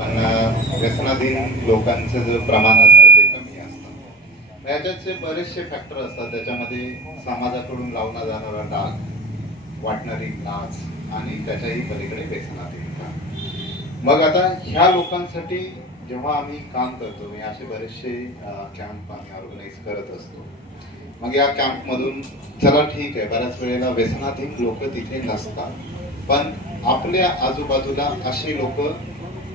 पण व्यसनाधीन लोकांचं जे प्रमाण असतं ते कमी असतं याच्यातचे बरेचसे फॅक्टर असतात त्याच्यामध्ये समाजाकडून लावला जाणारा डाग वाटणारी नाच आणि त्याच्याही पलीकडे व्यसनाधीन मग आता ह्या लोकांसाठी जेव्हा आम्ही काम करतो मी असे बरेचसे कॅम्प आम्ही ऑर्गनाईज करत असतो मग या कॅम्पमधून चला ठीक आहे बऱ्याच वेळेला व्यसनाधीन लोक तिथे नसतात पण आपल्या आजूबाजूला अशी लोक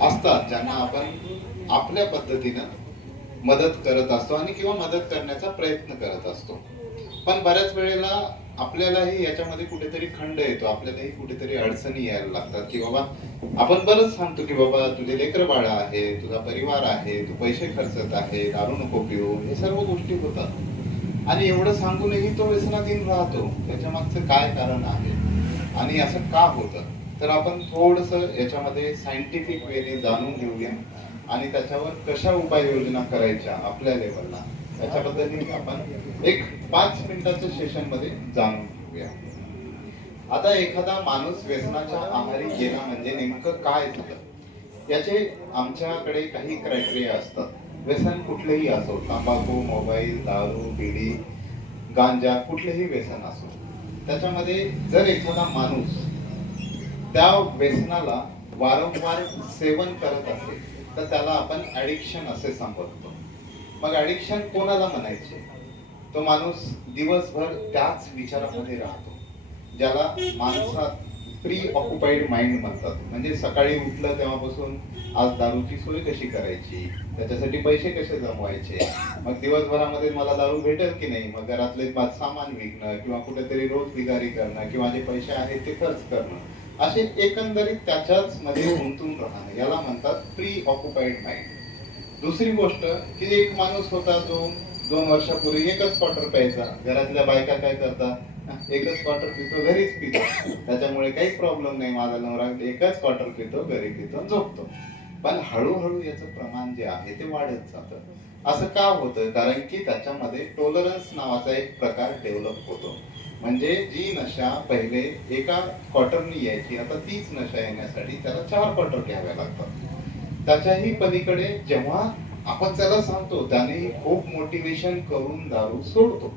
असतात ज्यांना आपण आपल्या पद्धतीनं मदत करत असतो आणि किंवा मदत करण्याचा प्रयत्न करत असतो पण बऱ्याच वेळेला आपल्यालाही याच्यामध्ये कुठेतरी खंड येतो आपल्यालाही कुठेतरी अडचणी यायला लागतात की बाबा आपण बरंच सांगतो की बाबा तुझे लेकर आहे तुझा परिवार आहे तू पैसे खर्चत आहे दारू नको पिऊ हे सर्व गोष्टी होतात आणि एवढं सांगूनही तो व्यसनाधीन राहतो त्याच्या मागचं काय कारण आहे आणि असं का होतं तर आपण थोडस याच्यामध्ये सायंटिफिक वेने जाणून घेऊया आणि त्याच्यावर कशा उपाययोजना करायच्या आपल्या लेवलला त्याच्याबद्दल आपण एक पाच मिनिटाच्या सेशन मध्ये जाणून घेऊया आता एखादा माणूस व्यसनाच्या आहारी गेला म्हणजे नेमकं काय झालं याचे आमच्याकडे काही क्रायटेरिया असतात व्यसन कुठलेही असो तंबाखू मोबाईल दारू बिडी गांजा कुठलेही व्यसन असो त्याच्यामध्ये जर एखादा माणूस त्या व्यसनाला वारंवार सेवन करत असेल तर त्याला आपण ॲडिक्शन असे संबोधतो मग ॲडिक्शन कोणाला म्हणायचे तो माणूस दिवसभर त्याच विचारामध्ये राहतो ज्याला माणसात प्री ऑक्युपाईड माइंड म्हणतात म्हणजे सकाळी उठलं तेव्हापासून आज दारूची सोय कशी करायची त्याच्यासाठी पैसे कसे जमवायचे मग दिवसभरामध्ये मला दारू भेटल की नाही मग घरातले सामान विकणं किंवा कुठेतरी रोज बिगारी करणं किंवा जे पैसे आहेत ते खर्च करणं असे एकंदरीत त्याच्याच मध्ये गुंतून राहणं याला म्हणतात प्री ऑक्युपाइड माइंड दुसरी गोष्ट की एक माणूस होता जो दोन वर्षापूर्वी एकच क्वार्टर प्यायचा घरातल्या बायका काय करतात एकच क्वार्टर पितो घरीच पितो त्याच्यामुळे काही प्रॉब्लेम नाही माझा नवरा एकच क्वार्टर पितो घरी पितो झोपतो पण हळूहळू याचं प्रमाण जे आहे ते वाढत जातं असं का होतं कारण की त्याच्यामध्ये टोलरन्स नावाचा एक प्रकार डेव्हलप होतो म्हणजे जी नशा पहिले एका क्वार्टरनी यायची आता तीच नशा येण्यासाठी त्याला चार क्वार्टर घ्याव्या लागतात त्याच्याही पलीकडे जेव्हा आपण त्याला सांगतो त्याने खूप मोटिवेशन करून दारू सोडतो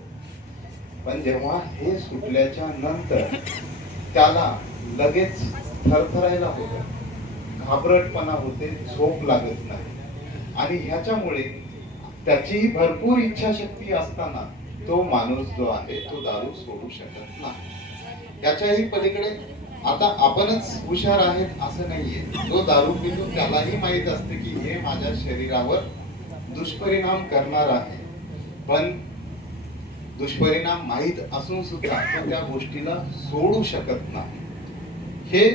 पण जेव्हा हे सुटल्याच्या नंतर त्याला लगेच थरथरायला होत घाबरटपणा होते झोप लागत नाही आणि ह्याच्यामुळे त्याची भरपूर इच्छाशक्ती असताना तो माणूस जो आहे तो दारू सोडू शकत नाही त्याच्याही पलीकडे आता आपणच हुशार आहेत असं नाहीये जो दारू पितो त्यालाही माहित असते की हे माझ्या शरीरावर दुष्परिणाम करणार आहे पण दुष्परिणाम माहित असून सुद्धा त्या गोष्टीला सोडू शकत नाही हे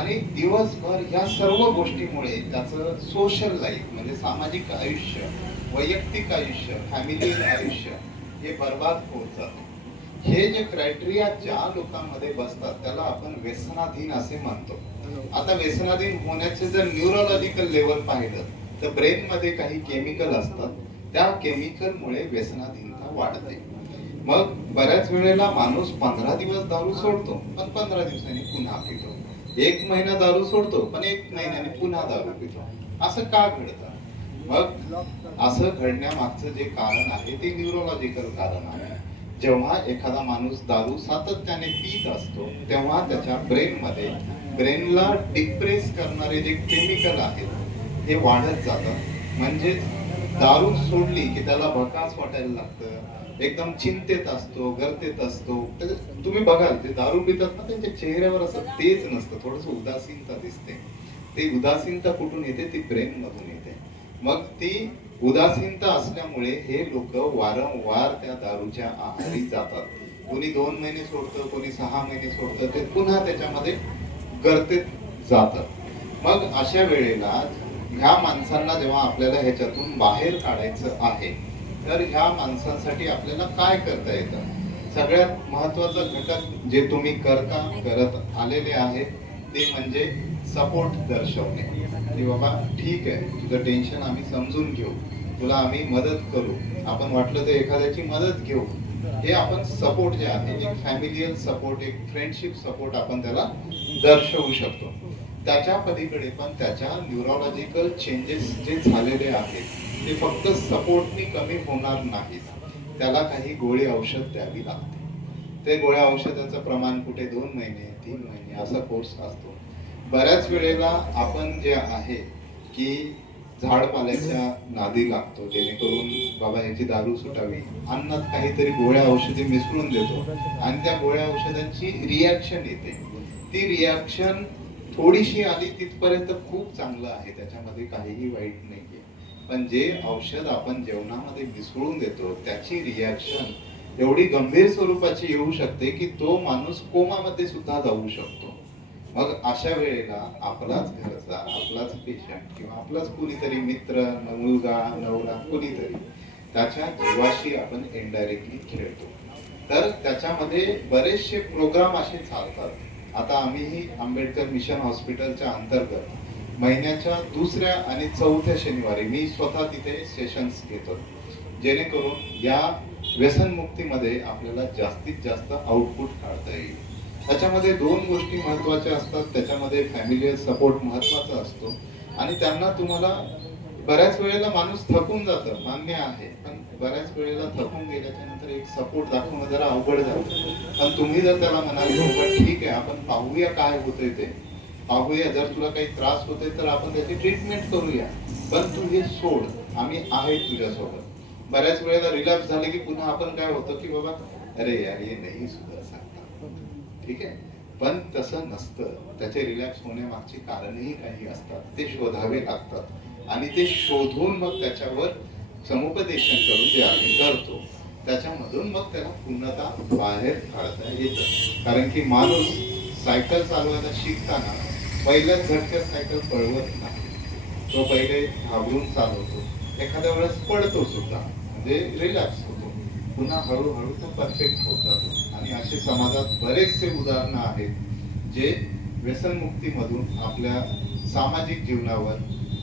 आणि दिवसभर या सर्व गोष्टीमुळे त्याच सोशल लाईफ म्हणजे सामाजिक आयुष्य वैयक्तिक आयुष्य फॅमिली आयुष्य हे बर्बाद होत हे जे क्रायटेरिया ज्या लोकांमध्ये बसतात त्याला आपण व्यसनाधीन असे म्हणतो आता व्यसनाधीन होण्याचे जर न्यूरोलॉजिकल लेवल पाहिलं तर ब्रेन मध्ये काही केमिकल असतात त्या केमिकल मुळे व्यसनाधीनता वाढते मग बऱ्याच वेळेला माणूस पंधरा दिवस दारू सोडतो पण पंधरा दिवसांनी पुन्हा पितो एक महिना दारू सोडतो पण एक महिन्याने पुन्हा दारू पितो असं का घडतं मग असं घडण्यामागचं जे कारण आहे ते न्यूरोलॉजिकल कारण आहे जेव्हा एखादा माणूस दारू सातत्याने पीत असतो तेव्हा त्याच्या मध्ये ब्रेनला डिप्रेस करणारे जे केमिकल आहेत हे वाढत जातात म्हणजे दारू सोडली की त्याला भकास वाटायला लागतं एकदम चिंतेत असतो गर्तेत असतो तुम्ही बघाल ते दारू पितात ना त्यांच्या चेहऱ्यावर असं तेच नसतं थोडस उदासीनता दिसते ते उदासीनता कुठून येते ती ब्रेन मधून येते मग ती उदासीनता असल्यामुळे हे लोक वारंवार त्या दारूच्या आहारी जातात कोणी दोन महिने सोडतं कोणी सहा महिने सोडतं ते पुन्हा त्याच्यामध्ये गर्तेत जातात मग अशा वेळेला ह्या माणसांना जेव्हा आपल्याला ह्याच्यातून बाहेर काढायचं आहे तर ह्या माणसांसाठी आपल्याला काय करता येतं सगळ्यात महत्वाचा घटक जे तुम्ही करता करत आलेले आहे ते म्हणजे सपोर्ट दर्शवणे की बाबा ठीक आहे तुझं टेन्शन आम्ही समजून घेऊ तुला आम्ही मदत करू आपण वाटलं तर एखाद्याची मदत घेऊ हे आपण सपोर्ट जे आहे एक फॅमिलियल सपोर्ट एक फ्रेंडशिप सपोर्ट आपण त्याला दर्शवू शकतो त्याच्या पलीकडे पण त्याच्या न्यूरोलॉजिकल चेंजेस जे झालेले आहेत ते फक्त सपोर्टनी कमी होणार नाहीत त्याला काही गोळी औषध द्यावी लागते ते गोळ्या औषधाचं प्रमाण कुठे दोन महिने तीन महिने असा कोर्स असतो बऱ्याच वेळेला आपण जे आहे की झाड पाल्याच्या नादी लागतो जेणेकरून बाबा ह्याची दारू सुटावी अन्नात काहीतरी गोळ्या औषधे मिसळून देतो आणि त्या गोळ्या औषधांची रिॲक्शन येते ती रिॲक्शन थोडीशी आली तिथपर्यंत खूप चांगलं आहे त्याच्यामध्ये काहीही वाईट नाहीये पण जे औषध आपण जेवणामध्ये मिसळून देतो त्याची रिॲक्शन एवढी गंभीर स्वरूपाची येऊ शकते की तो माणूस कोमामध्ये सुद्धा जाऊ शकतो मग अशा वेळेला आपलाच घरचा आपलाच पेशंट किंवा आपलाच कुणीतरी मित्र मुलगा नवरा कुणीतरी त्याच्या जीवाशी आपण इनडायरेक्टली खेळतो तर त्याच्यामध्ये बरेचसे प्रोग्राम असे चालतात आता आम्हीही आंबेडकर मिशन हॉस्पिटलच्या अंतर्गत महिन्याच्या दुसऱ्या आणि चौथ्या शनिवारी मी स्वतः तिथे सेशन्स घेतो जेणेकरून या व्यसनमुक्तीमध्ये आपल्याला जास्तीत जास्त आउटपुट काढता येईल त्याच्यामध्ये दोन गोष्टी महत्वाच्या असतात त्याच्यामध्ये फॅमिली सपोर्ट महत्वाचा असतो आणि त्यांना तुम्हाला बऱ्याच वेळेला माणूस थकून जात मान्य आहे पण बऱ्याच वेळेला थकून गेल्याच्या नंतर एक सपोर्ट दाखवणं जरा अवघड जातं पण तुम्ही जर त्याला म्हणाले ठीक आहे आपण पाहूया काय होते ते पाहूया जर तुला काही त्रास होतोय तर आपण त्याची ट्रीटमेंट करूया पण तू हे सोड आम्ही आहे तुझ्यासोबत बऱ्याच वेळेला रिलॅक्स झाले की पुन्हा आपण काय होतो की बाबा अरे यार हे नाही सुद्धा ठीक आहे पण तसं नसतं त्याचे रिलॅक्स होण्यामागचे कारणही काही असतात ते शोधावे लागतात आणि ते शोधून मग त्याच्यावर समुपदेशन करून जे आम्ही करतो त्याच्यामधून मग त्याला पूर्णता बाहेर काढता येतं कारण की माणूस सायकल चालवायला शिकताना पहिल्याच झटक्यात सायकल पळवत नाही तो पहिले घाबरून चालवतो एखाद्या वेळेस पडतो सुद्धा म्हणजे रिलॅक्स होतो पुन्हा हळूहळू तो परफेक्ट होता आणि असे समाजात बरेचसे उदाहरणं आहेत जे व्यसनमुक्तीमधून आपल्या सामाजिक जीवनावर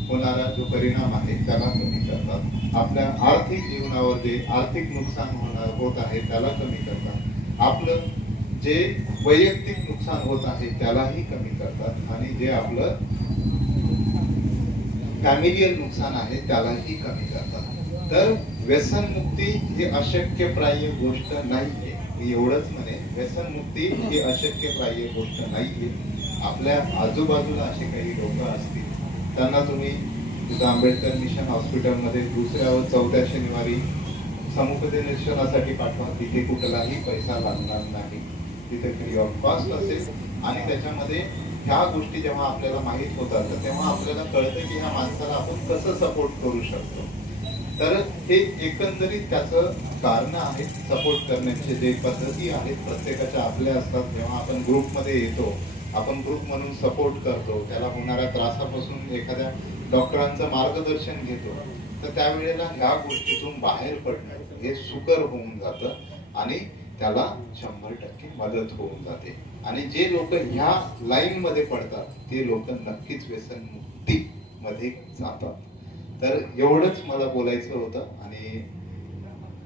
होणारा जो परिणाम आहे त्याला कमी करतात आपल्या आर्थिक जीवनावर जे आर्थिक नुकसान होणार होत आहे त्याला कमी करतात आपलं जे वैयक्तिक नुकसान होत आहे त्यालाही कमी करतात आणि जे आपलं फॅमिलियल नुकसान आहे त्यालाही कमी करतात तर व्यसनमुक्ती ही अशक्यप्राय गोष्ट नाही आहे मी एवढंच म्हणे मुक्ती ही अशक्य प्राय गोष्ट नाहीये आपल्या आजूबाजूला असे काही लोक असतील त्यांना तुम्ही तिथं आंबेडकर मिशन हॉस्पिटलमध्ये दुसऱ्या व चौथ्या शनिवारी समुपदेशनासाठी पाठवा तिथे कुठलाही पैसा लागणार नाही तिथे फ्री ऑफ कॉस्ट असेल आणि त्याच्यामध्ये ह्या गोष्टी जेव्हा आपल्याला माहीत होतात तेव्हा आपल्याला कळतं की ह्या माणसाला आपण कसं सपोर्ट करू शकतो तर हे एकंदरीत त्याचं कारण आहे सपोर्ट करण्याचे जे पद्धती आहेत प्रत्येकाच्या आपल्या असतात जेव्हा आपण ग्रुपमध्ये येतो आपण ग्रुप म्हणून सपोर्ट करतो त्याला होणाऱ्या त्रासापासून एखाद्या डॉक्टरांचं मार्गदर्शन घेतो तर त्यावेळेला ह्या गोष्टीतून बाहेर पडणं हे सुकर होऊन जातं आणि त्याला शंभर टक्के मदत होऊन जाते आणि जे लोक ह्या लाईन मध्ये पडतात ते लोक नक्कीच व्यसनमुक्ती मध्ये जातात तर एवढंच मला बोलायचं होतं आणि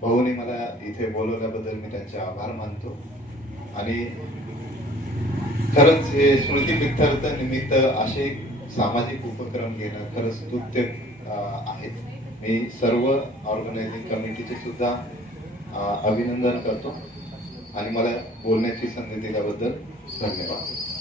भाऊनी मला इथे बोलवल्याबद्दल मी त्यांचे आभार मानतो आणि खरंच हे स्मृती विद्यार्थ निमित्त असे सामाजिक उपक्रम घेणं खरंच स्तुत्य आहेत मी सर्व ऑर्गनायझिंग कमिटीचे सुद्धा अभिनंदन करतो आणि मला बोलण्याची संधी दिल्याबद्दल धन्यवाद